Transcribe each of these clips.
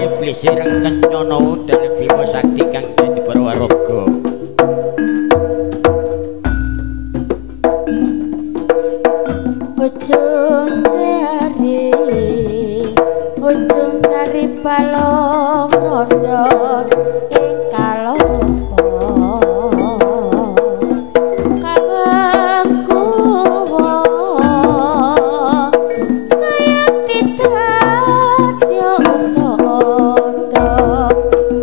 iblis ireng kencana udal Bima Sakti kang dadi Parwaraga. Ujung cari balong rondon ing kalompo kakangku saya tidak yosodo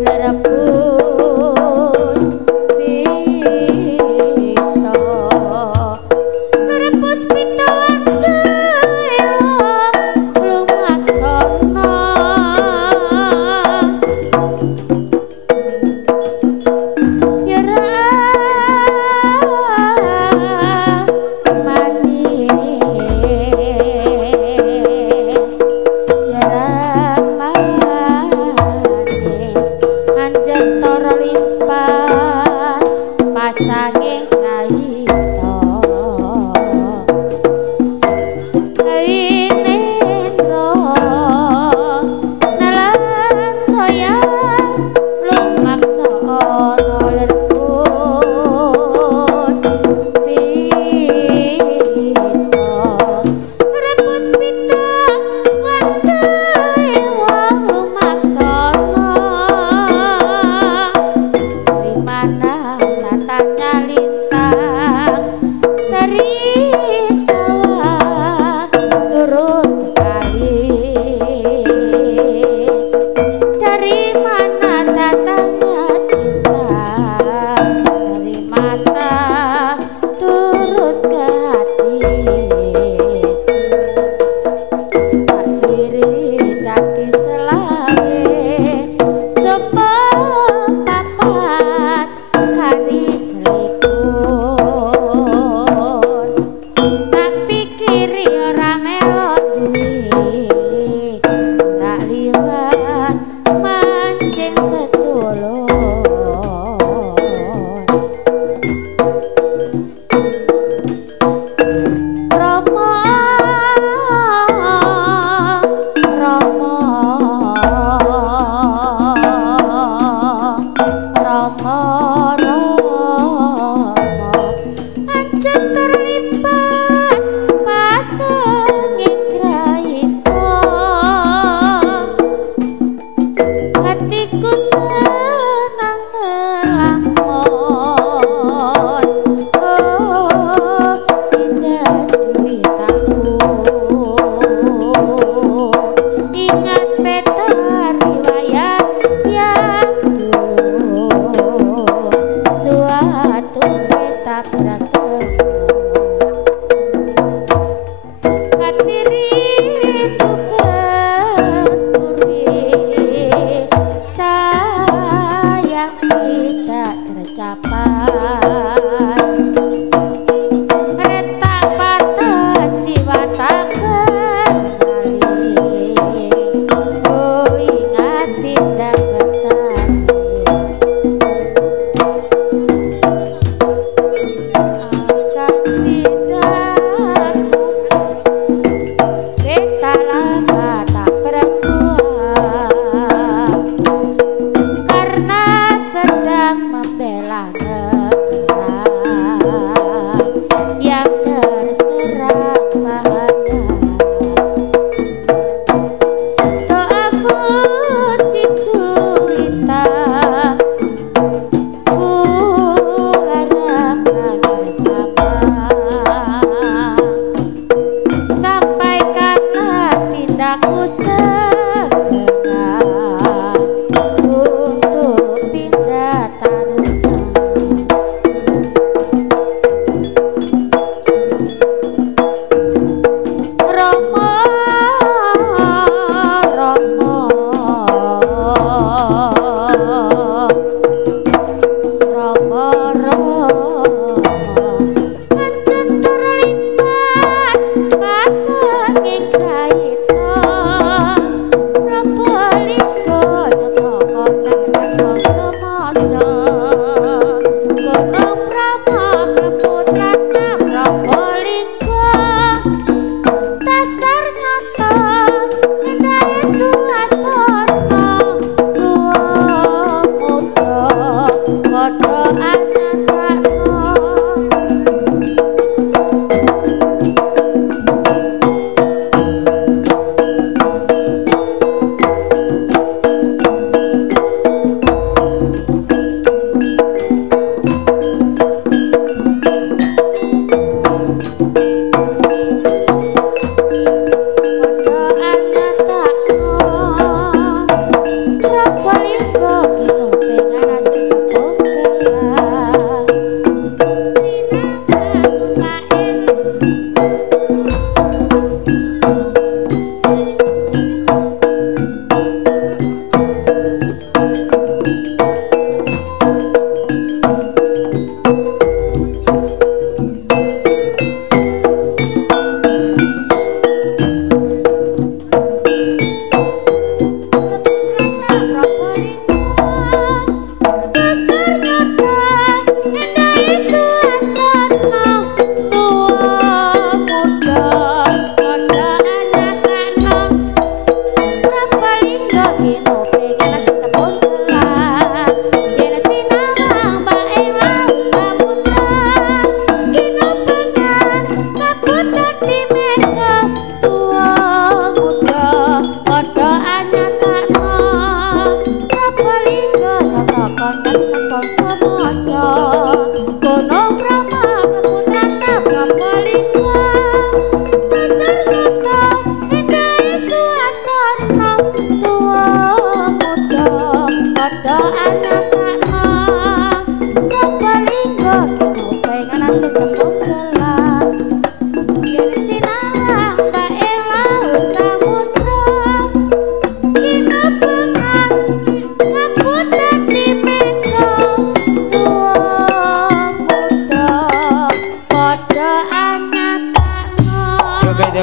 lerepus pito Sanging kaito kainendro nalan roya lumaksa ana lerpus pito lerpus pito wantai wong lumaksana dimana tanya lintang dari sawah turun kali dari mana datangnya cinta dari mata turun ke hati tak sirik kaki selawe coba papat kari membela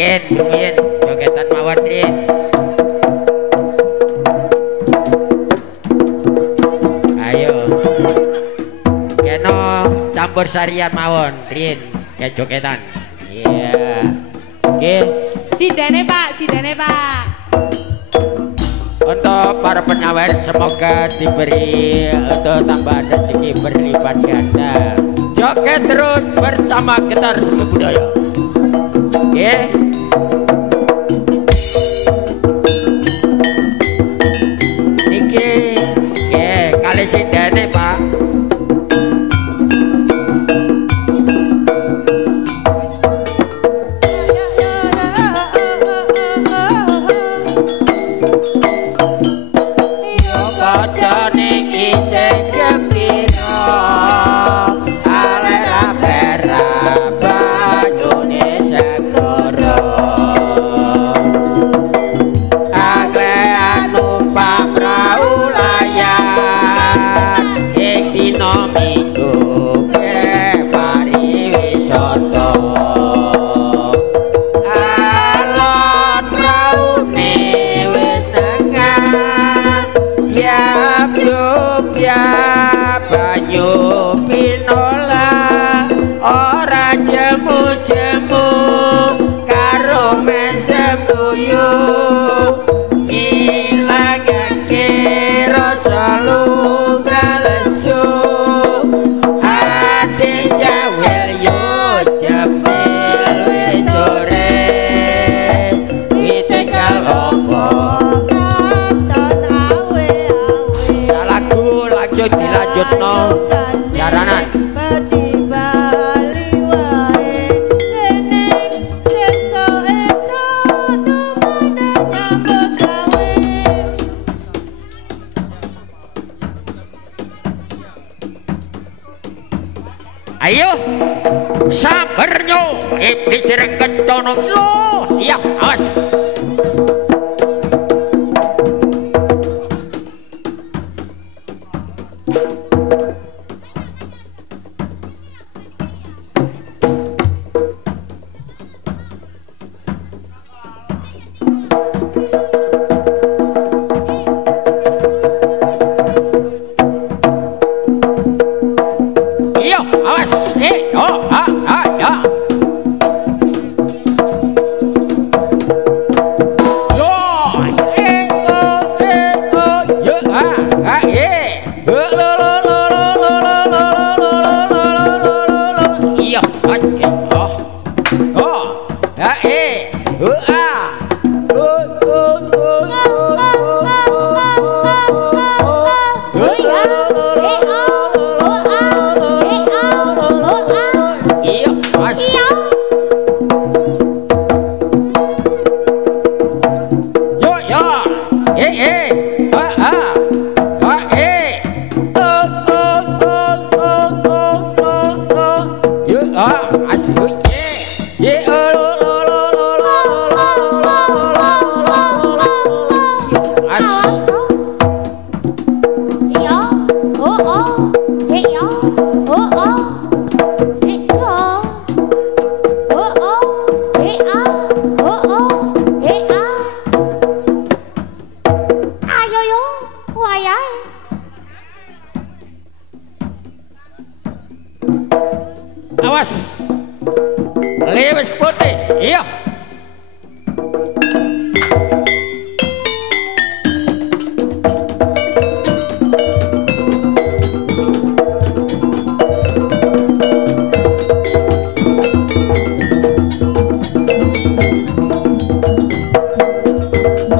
Ken rumiyin jogetan mawon Rin. Ayo. Keno campur sarian mawon Rin ke jogetan. Iya. Oke. Sidane Pak, sidane Pak. Untuk para penyawer semoga diberi untuk tambahan rezeki berlipat ganda. Joget terus bersama Getar Seni Budaya. Oke. Niki, oke, kali sindane Pak. Ayo sabarnya iblis renkencono lo siap awas. Awas, lewes putih, iya.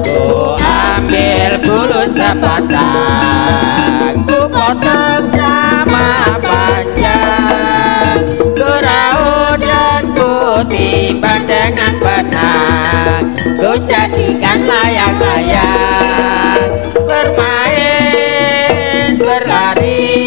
Ku ambil bulu sebatang, ku potong sama panjang, ku raut dan ku timbang dengan benang, ku jadikan layang-layang, bermain berlari,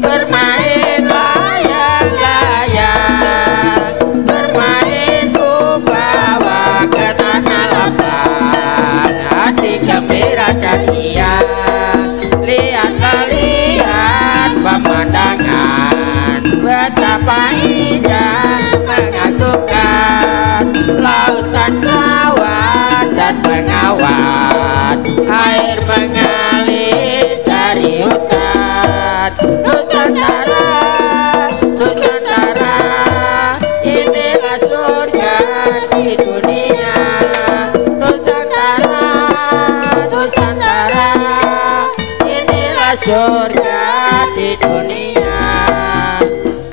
bermain layang-layang, bermain ku bawa ke tanah lapang, hati gembira dan riang. Lihatlah lihat pemandangan betapa indah mengagumkan. lautan sawah dan bengawan, air mengalir dari hutan. Nusantara, Nusantara, inilah surga di dunia. Nusantara, Nusantara, inilah surga di dunia.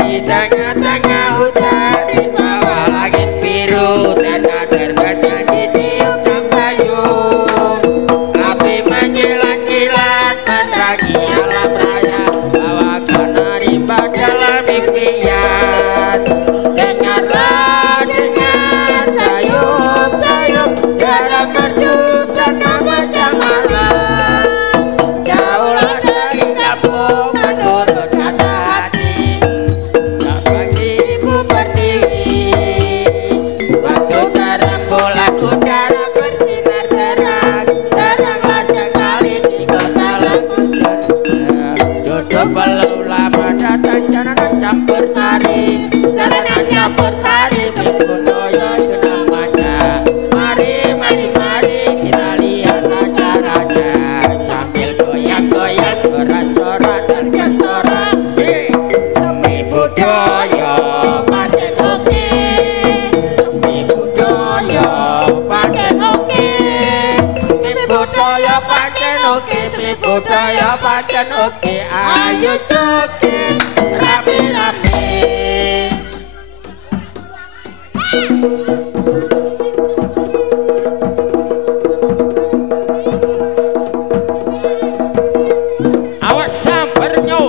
Di tengah-tengah hutan, di bawah langit biru, tenda terbentang ditiup sang payung. Api menjilat-jilat menerangi alam raya, bawakan rimba dalam impian. Dengarlah, dengar sayup-sayup suara merdu dan macam malam. Jauhlah dari kampung menurut kata hati, tak bagi ibu pertiwi. Waktu terembulan udara bersinar terang, teranglah sekali di kota Lampung. Duduk belum lama datang jalanan campur sari, jalanan campur sari, Simpudoyo itu namanya. Mari, mari, mari kita lihat acaranya, sambil goyang-goyang, sorak-sorak dan kesorak. Semi budaya pancen oke, semi budaya pancen oke, semi budaya pancen oke, semi budaya pancen oke. Ayo joget rame-rame. Awas sambarnya.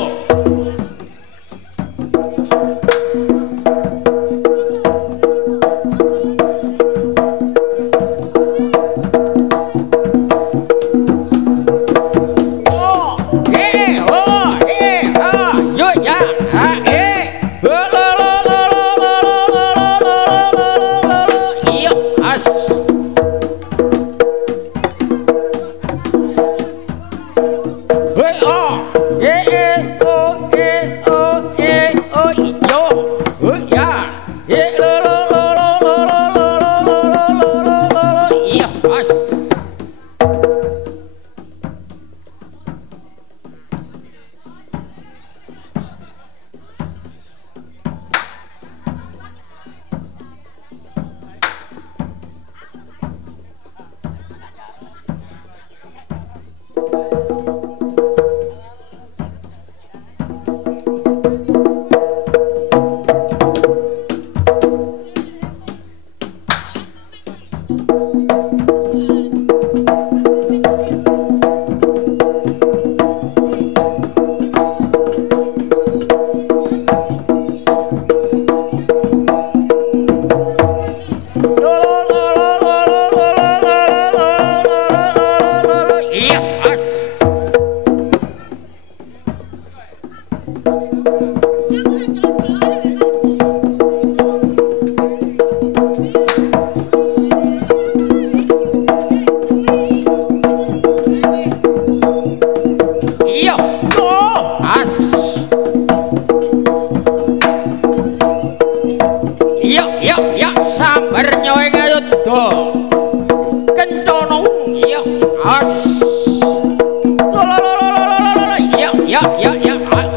Yo ya, iya, as.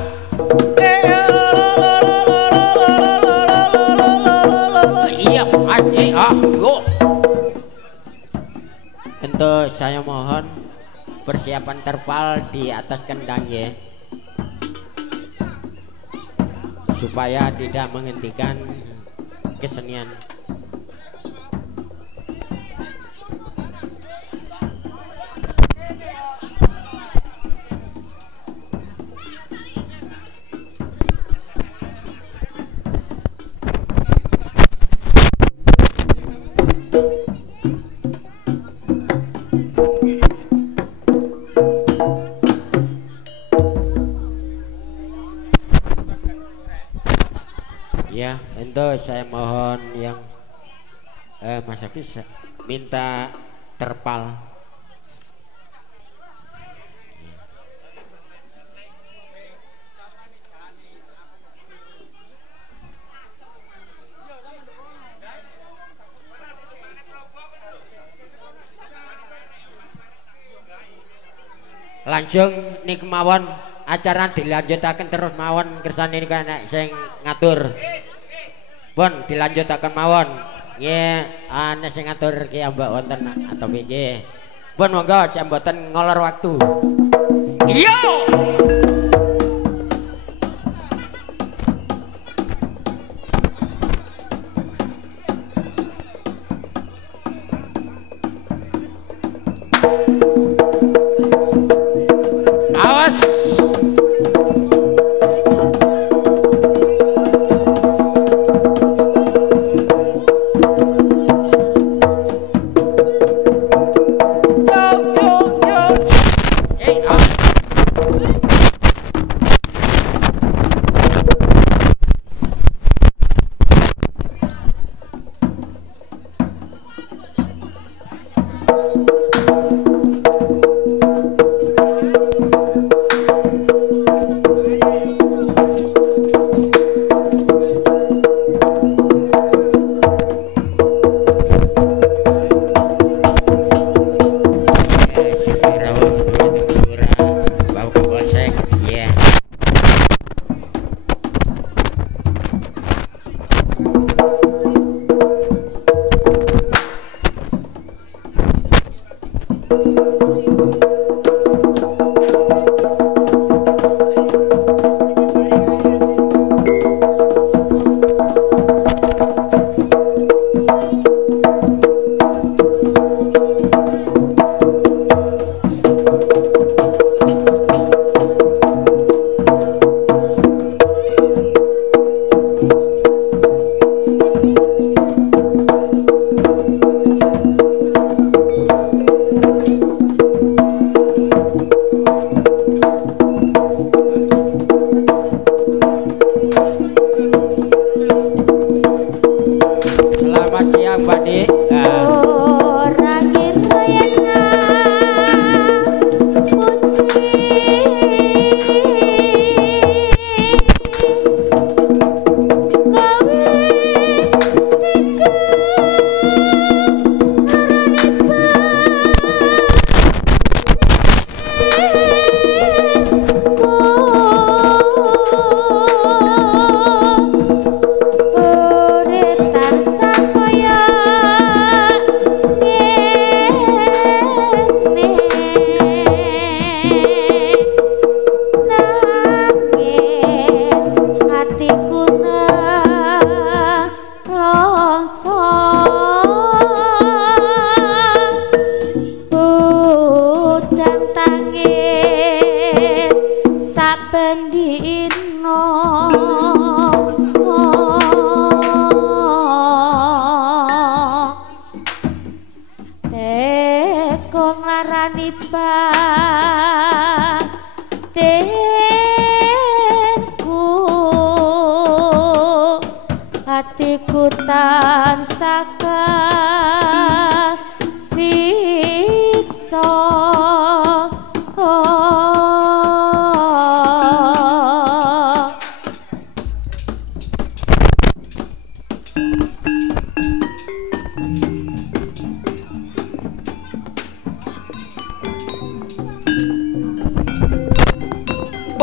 Tentu saya mohon persiapan terpal di atas kendang ya, supaya tidak menghentikan kesenian. Ya, tentu saya mohon yang Mas Hafiz minta terpal. langsung nih kemawon acara dilanjutakan terus mawon kersane niku enek sing ngatur. Pun dilanjutaken mawon. Nggih, ana sing ngatur ki mbak wonten atau nggih. Pun monggo cek mboten ngolor waktu. Yo! Awas.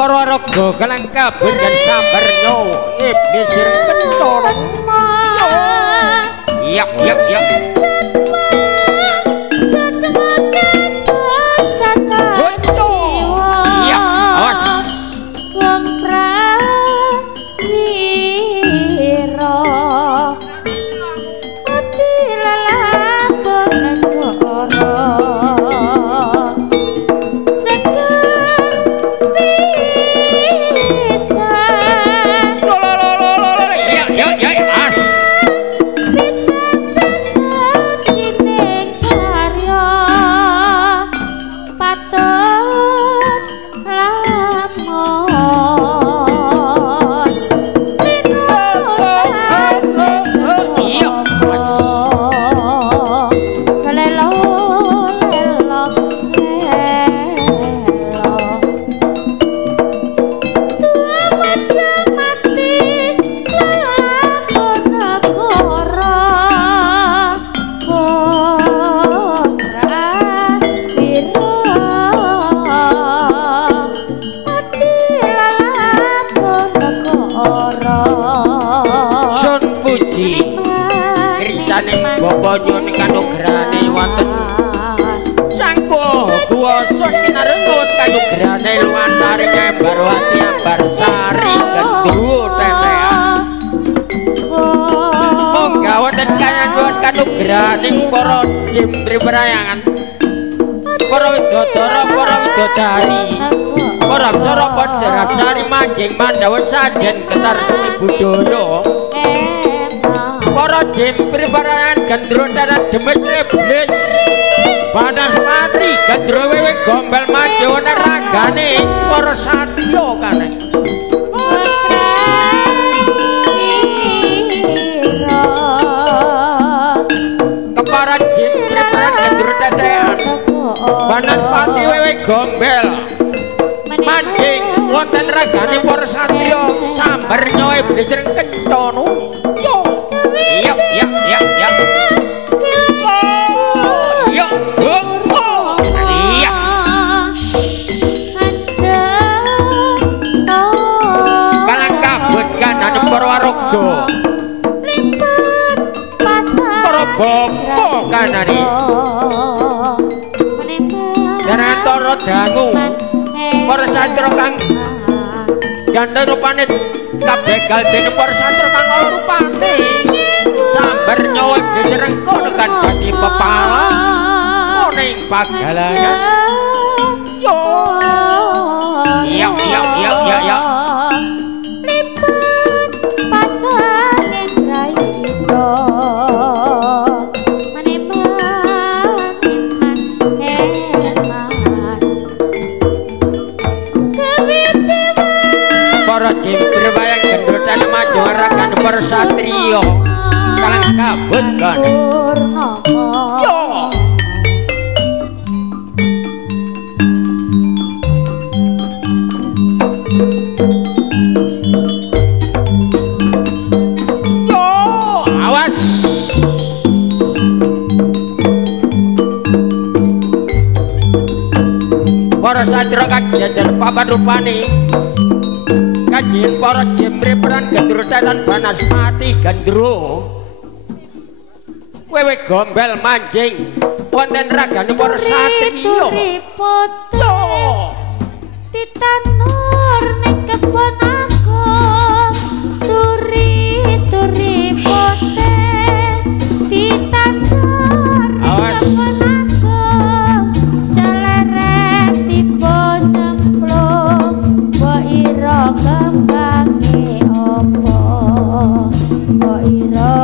Rorogo kelengkap dengan sambarno iblis kentor. Yap yap yap. Bisa nyuwun kanugrahane wonten sangko kuwasa kinarengut kanugrahane luwantaring Embarwati Ambarsari Gendruwo tetean mongga wonten kanyuwun kanugrahaning para jimri perayangan para widodara para widodari para cara panjerap cari manjing Mandawa sajen ketar seni budaya para jimri perayangan Gendruwo tetean Demes Iblis Banas mati Gendruwo wewe gombel maju ragane para satriya kaneh keparan jimri perayangan Gendruwo tetean Banas mati wewe gombel manjing wonten ragane para satriya sambar nyoe iblis ring kentono yo iya kalang kabut kanane para waraga para bapa kanane Darantara dangu para satra kang gandha rupane kabegal dening para satra kang rupane sambar nyawa iblis rengko nekan dadi pepala ning pagalangan yo iya lipet pasang raito maniman heman kewitiwa para jimbre wayang Gendruwo tetean maju ragan para satriya kalang kabut kan yo para satra kajajar papan rupane kajian para jimri peran Gendruwo tetean Banas mati Gendruwo wewe gombel manjing wonten ragane para satriya yo titanur ning kebon agung turi pote titanur ning kebon agung celeret tiba nyemplung mbok ira kembange opo mbok ira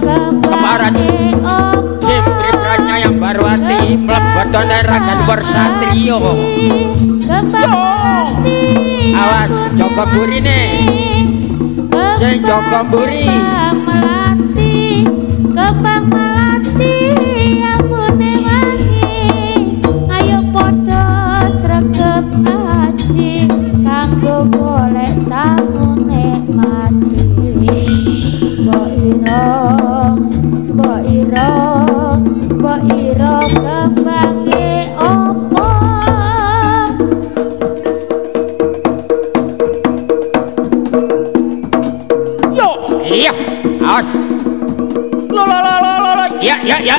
kembange opo jimri perannya yang Barwati mlebet wonten ragan para satriya awas jaga burine sing jaga mburi kembang melati ambune wangi ayo padha sregep ngaji kanggo golek sangune mati mbok ira kembange opo yo iya awas lo ya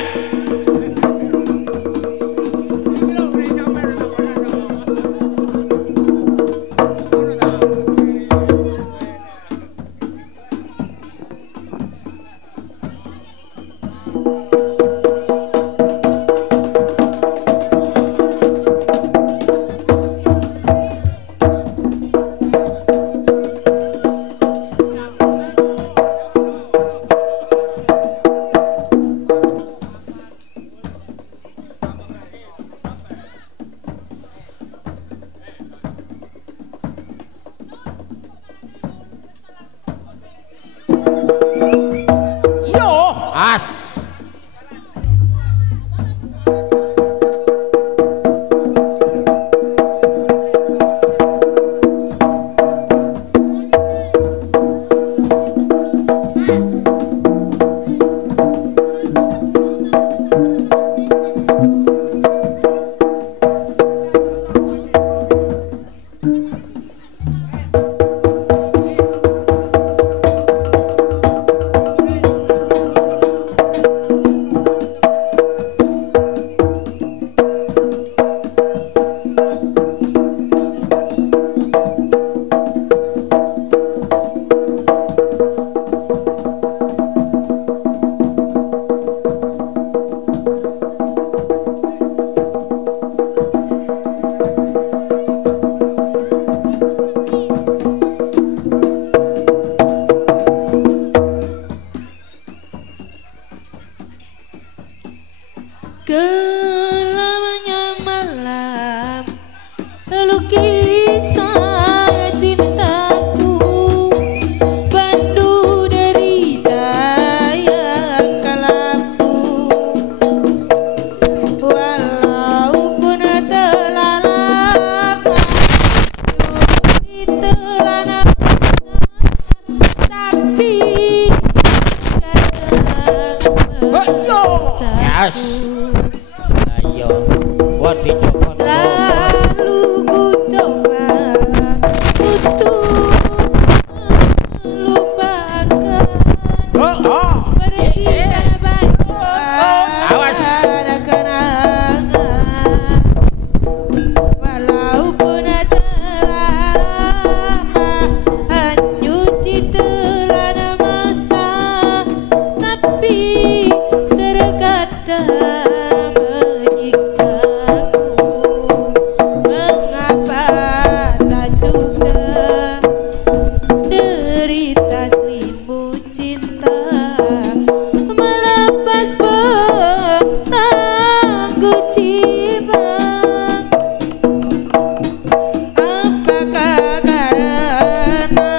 As. Ayo. Wah dicoba. Selalu ku coba untuk melupakan percintaan Awas. kenangan walaupun telah lama hanyut ditelan masa tapi terkadang menyiksaku mengapa tak juga derita selimut cinta melepas belenggu cibang apakah karena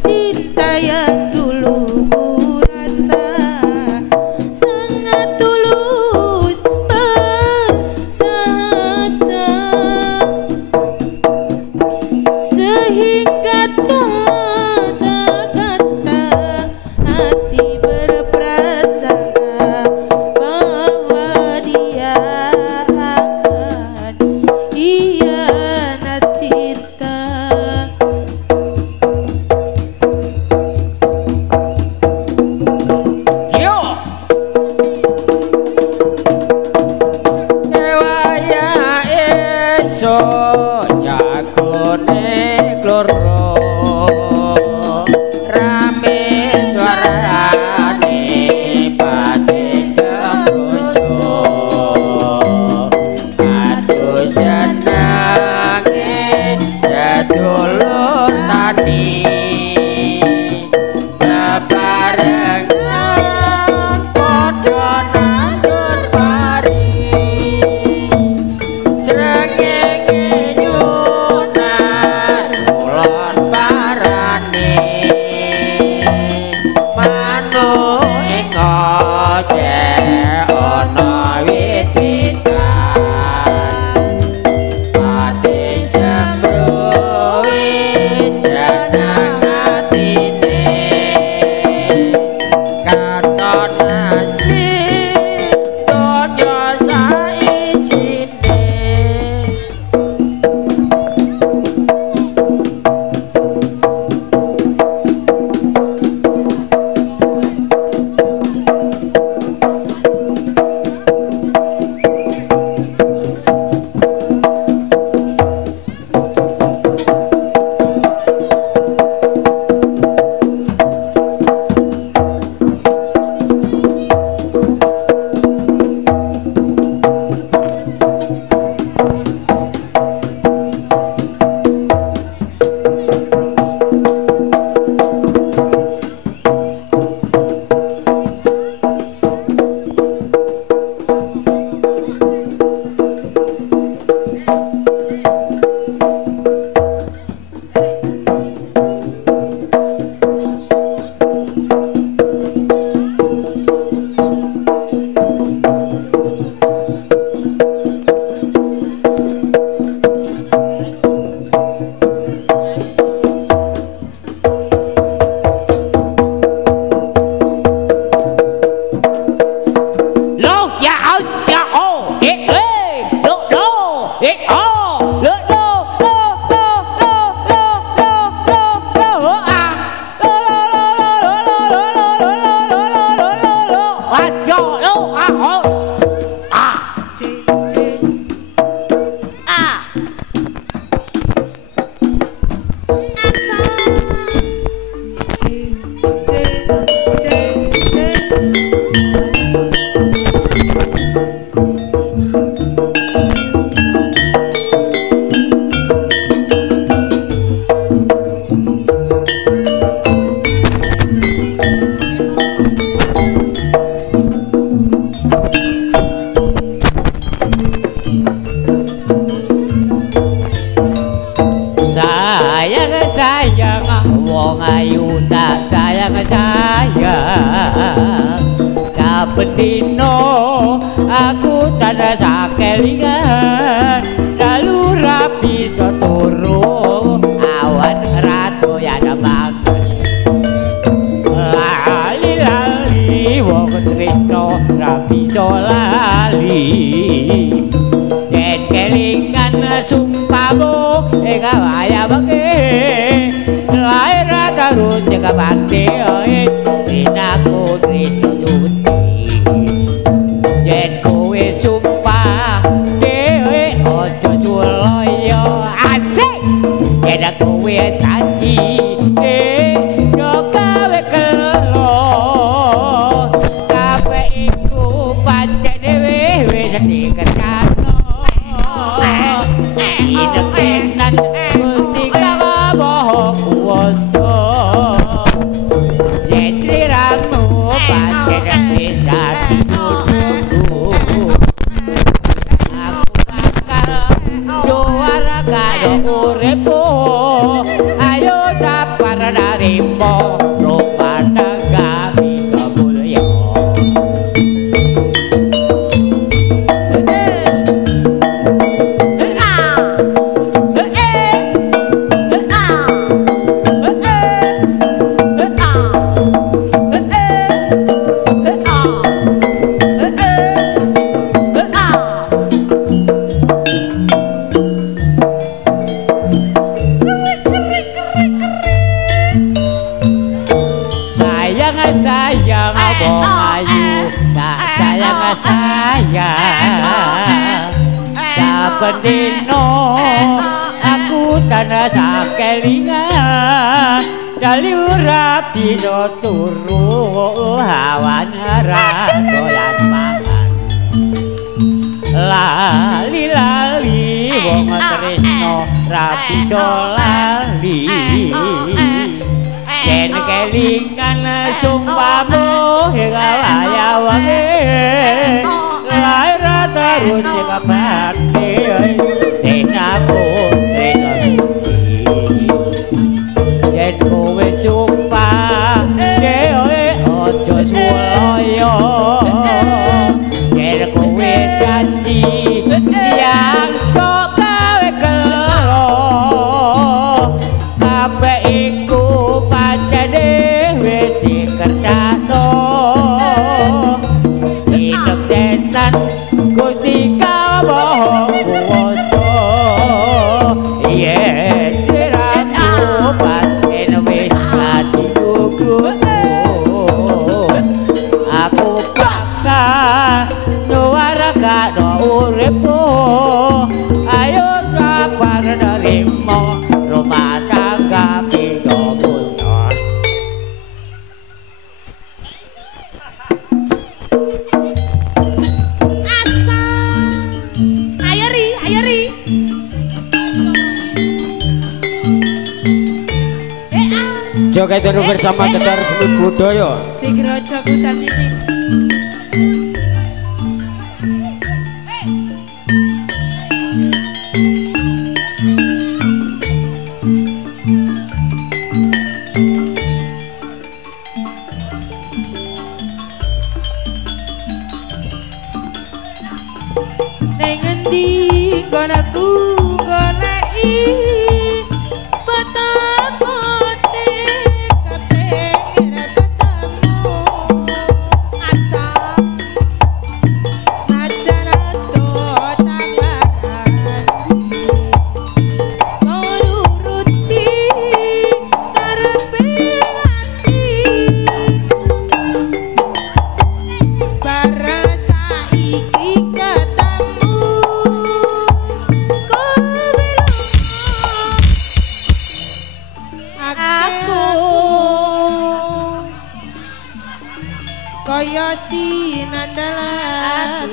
cinta yang dulu ku rasa sangat tulus bersahaja sehingga kata-kata hati berprasangka bahwa dia akan hianat cinta. Yo. Ewaya esok jagone kloro rame suarane pati kemrusu aduh senange sedulur tani bebarengan padha nandur pari srengenge nyunan ulon parane manuk ing ojek ana wit-witan pating sembrowi jeneng atine katon asli donya saisine. wong ayu tak sayang saben dino aku tan rasa kelingan dalu rapi turu awan ratu ya makan lali-lali wong tresno rapi sayang sayang wong ayu tak sayang saben dino aku tanah sakelingan dali ora bisa turu hawan doyan mangan lali wong tresno ra bisa lali yen kelingan sumpamu hingga wangi lair terus kabati tenaku yen kowe sumpah ojo suloyo yen kowe janji yang kok gawe kelo kabeh iku pancene wis dikersakno hidup tenan Gusti kawoh kuwasa yen diramu pancen wis dadi guguku aku paksa nyuwaragakno uripku ayo sabar nerimo rumah tangga kita punya Asa. Ayo ri. Joget itu bersama Ketua Resmi Budaya. Digerojo hutan ini. Neng endi kono aku goleki petakote kepengin ketemu asa senajan ado tabaran nuruti karepe ati bareng saiki ketemu kowe aku kaya sinandalan